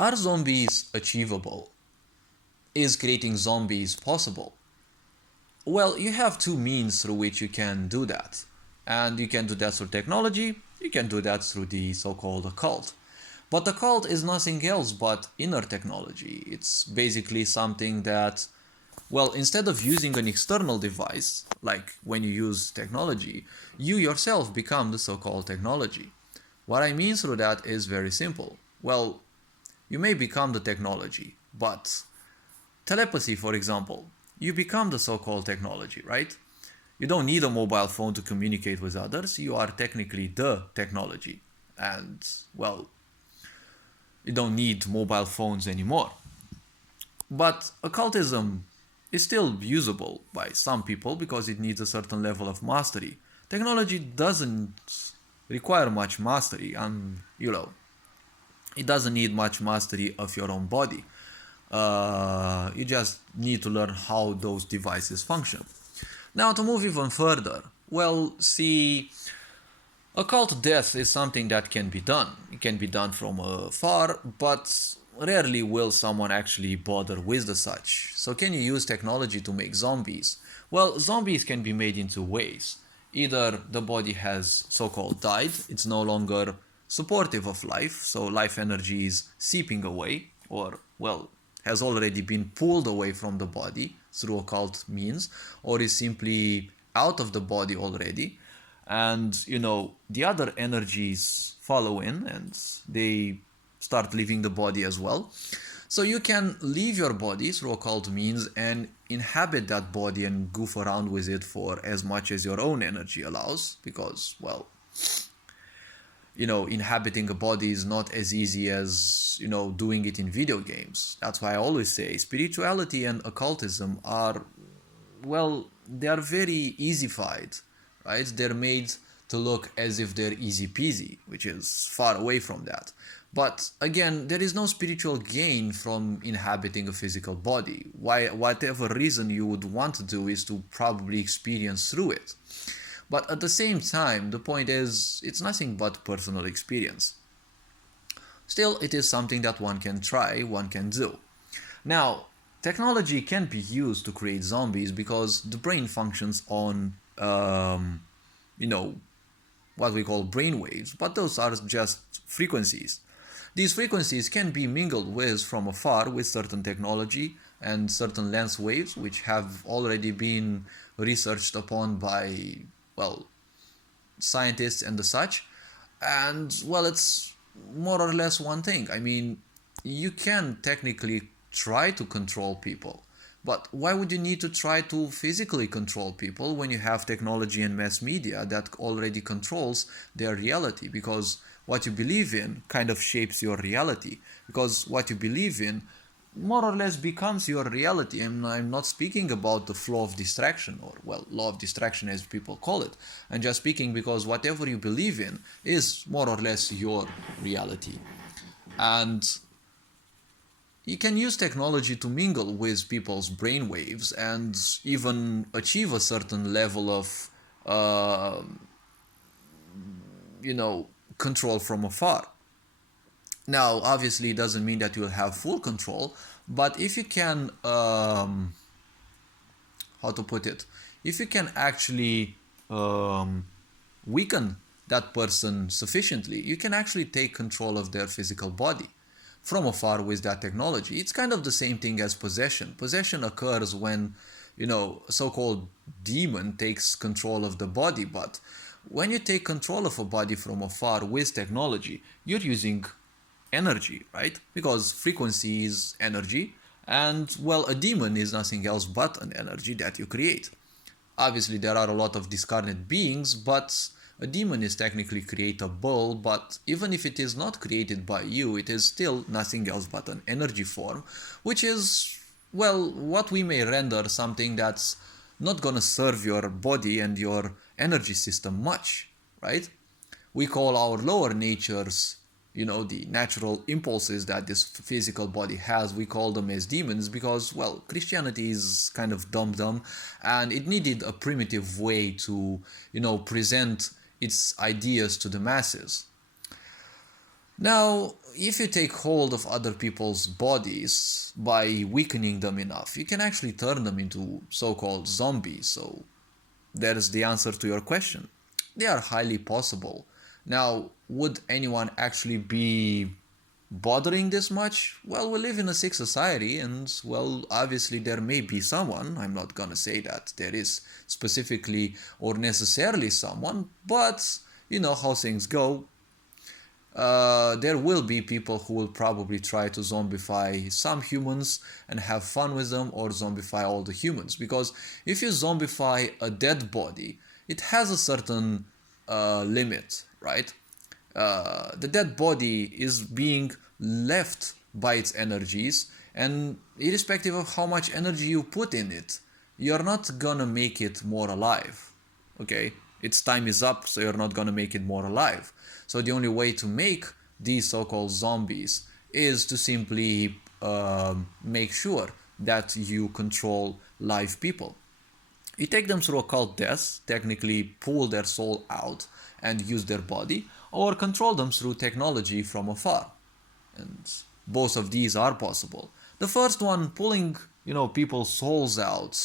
Are zombies achievable? Is creating zombies possible? Well, you have two means through which you can do that. And you can do that through technology, you can do that through the so-called occult. But the occult is nothing else but inner technology. It's basically something that, well, instead of using an external device, like when you use technology, you yourself become the so-called technology. What I mean through that is very simple. Well, you may become the technology, but telepathy, for example, you become the so-called technology, right? You don't need a mobile phone to communicate with others. You are technically the technology. And, well, you don't need mobile phones anymore. But occultism is still usable by some people because it needs a certain level of mastery. Technology doesn't require much mastery, and it doesn't need much mastery of your own body. You just need to learn how those devices function. Now, to move even further, well, see, occult death is something that can be done. It can be done from afar, but rarely will someone actually bother with the such. So can you use technology to make zombies? Well, zombies can be made in two ways. Either the body has so-called died, it's no longer supportive of life, so life energy is seeping away, or, well, has already been pulled away from the body through occult means, or is simply out of the body already, and the other energies follow in and they start leaving the body as well. So you can leave your body through occult means and inhabit that body and goof around with it for as much as your own energy allows, because, well, inhabiting a body is not as easy as, doing it in video games. That's why I always say spirituality and occultism are, well, they are very easyfied, right? They're made to look as if they're easy peasy, which is far away from that. But again, there is no spiritual gain from inhabiting a physical body. Whatever reason you would want to do is to probably experience through it. But at the same time, the point is, it's nothing but personal experience. Still, it is something that one can try, one can do. Now, technology can be used to create zombies because the brain functions on, what we call brain waves, but those are just frequencies. These frequencies can be mingled with from afar with certain technology and certain length waves, which have already been researched upon by, well, scientists and the such. And, well, it's more or less one thing. I mean, you can technically try to control people, but why would you need to try to physically control people when you have technology and mass media that already controls their reality? Because what you believe in kind of shapes your reality, because what you believe in more or less becomes your reality. And I'm not speaking about the flow of distraction, or, well, law of distraction as people call it. I'm just speaking because whatever you believe in is more or less your reality. And you can use technology to mingle with people's brainwaves and even achieve a certain level of, control from afar. Now, obviously, it doesn't mean that you'll have full control, but if you can, how to put it, if you can actually weaken that person sufficiently, you can actually take control of their physical body from afar with that technology. It's kind of the same thing as possession. Possession occurs when, a so-called demon takes control of the body, but when you take control of a body from afar with technology, you're using energy, right? Because frequency is energy, and, well, a demon is nothing else but an energy that you create. Obviously, there are a lot of discarnate beings, but a demon is technically creatable, but even if it is not created by you, it is still nothing else but an energy form, which is, well, what we may render something that's not gonna serve your body and your energy system much, right? We call our lower natures, the natural impulses that this physical body has, we call them as demons because, well, Christianity is kind of dumb and it needed a primitive way to, present its ideas to the masses. Now, if you take hold of other people's bodies by weakening them enough, you can actually turn them into so-called zombies. So that is the answer to your question. They are highly possible. Now, would anyone actually be bothering this much? Well, we live in a sick society, and well, obviously there may be someone. I'm not gonna say that there is specifically or necessarily someone, but you know how things go. There will be people who will probably try to zombify some humans and have fun with them, or zombify all the humans. Because if you zombify a dead body, it has a certain limit, right? The dead body is being left by its energies, and irrespective of how much energy you put in it, you're not gonna make it more alive. Okay, its time is up, so you're not gonna make it more alive. So the only way to make these so-called zombies is to simply make sure that you control live people. You take them through occult death, technically pull their soul out and use their body, or control them through technology from afar. And both of these are possible. The first one, pulling, people's souls out,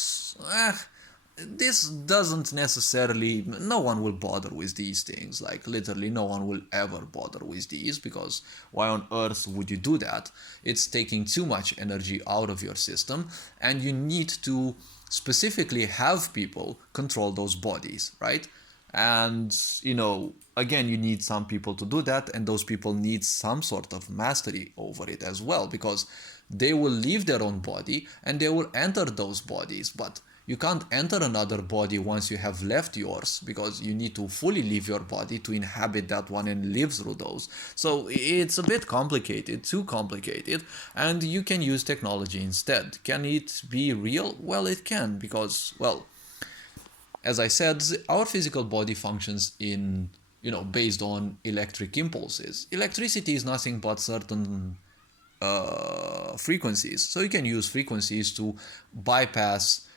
this doesn't necessarily, no one will bother with these things. Like literally no one will ever bother with these, because why on earth would you do that? It's taking too much energy out of your system, and you need to specifically have people control those bodies, right? And again, you need some people to do that, and those people need some sort of mastery over it as well, because they will leave their own body and they will enter those bodies. But you can't enter another body once you have left yours, because you need to fully leave your body to inhabit that one and live through those. So it's a bit complicated, too complicated, and you can use technology instead. Can it be real? Well, it can, because, well, as I said, our physical body functions in, based on electric impulses. Electricity is nothing but certain frequencies. So you can use frequencies to bypass,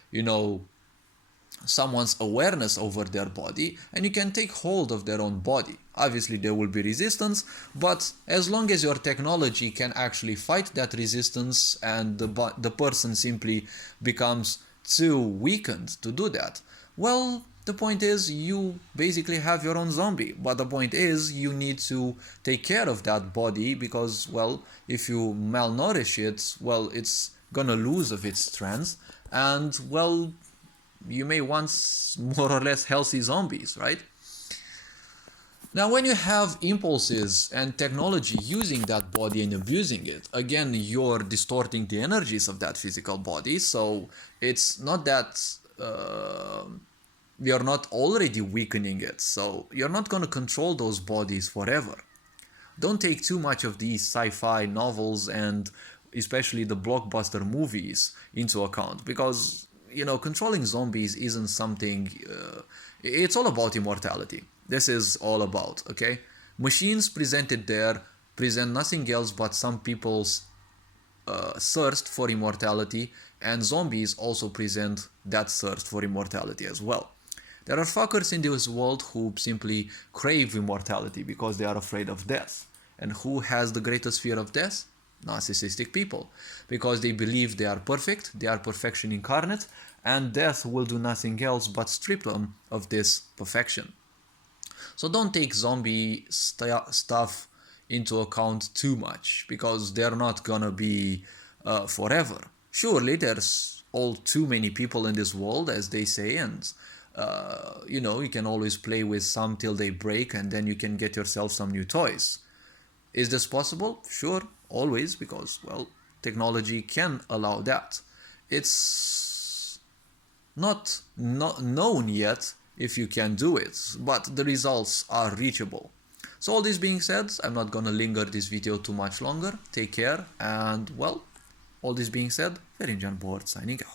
someone's awareness over their body, and you can take hold of their own body. Obviously there will be resistance, but as long as your technology can actually fight that resistance, and the person simply becomes too weakened to do that, well, the point is you basically have your own zombie. But the point is you need to take care of that body, because, well, if you malnourish it, well, it's gonna lose of its strength, and, well, you may want more or less healthy zombies, right? Now, when you have impulses and technology using that body and abusing it, again, you're distorting the energies of that physical body. So it's not that you're not already weakening it. So you're not going to control those bodies forever. Don't take too much of these sci-fi novels and especially the blockbuster movies into account, because controlling zombies isn't something, it's all about immortality. This is all about, okay? Machines presented there present nothing else but some people's thirst for immortality, and zombies also present that thirst for immortality as well. There are fuckers in this world who simply crave immortality because they are afraid of death. And who has the greatest fear of death? Narcissistic people, because they believe they are perfect, they are perfection incarnate, and death will do nothing else but strip them of this perfection. So don't take zombie stuff into account too much, because they're not gonna be forever. Surely there's all too many people in this world, as they say, and you can always play with some till they break, and then you can get yourself some new toys. Is this possible? Sure, always, because, well, technology can allow that. It's not known yet if you can do it, but the results are reachable. So all this being said, I'm not gonna linger this video too much longer. Take care, and, well, all this being said, Ferinjan Board signing out.